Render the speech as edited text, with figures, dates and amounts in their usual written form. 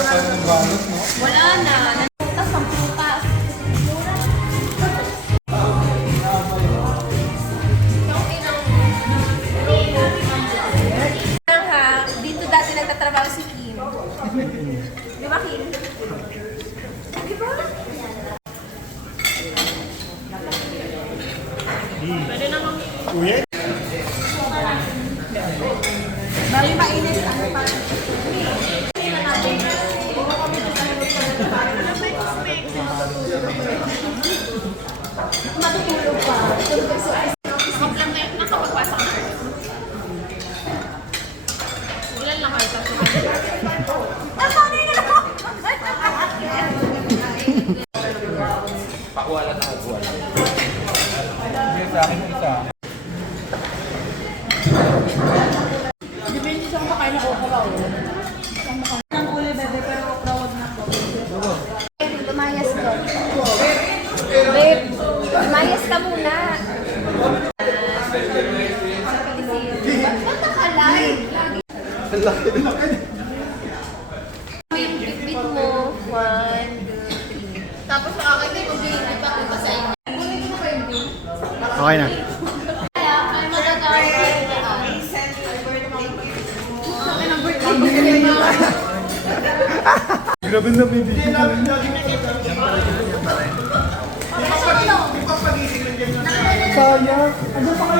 tayo ng balot, no? Wala na. Nanuntas ang prutas. Dito dati nagtatrabaho si Kim. Di ba, Kim? Di ba? Pwede naman. Uye? Bali mainit ano pa. Matutulog pa. Nakapagpasa ka. Ilan lang kayo sa Pakuha lang ako, kuha lang. Hindi, sa akin isa. depende sa kumakain ng okra o. Ang kulay bebe pero okra wag na po. Lumayas ko. Babe, lumayas ka muna. Ba't nakalay? Ang laki na laki. Yung bit mo. 1, 2, 3. Tapos sa akin din, magbibigay pa ko sa inyo. Okay na. Kaya, ay magagawin ko daan. Grabe na hindi ko pa rin. Sayang. Ano pa kayo?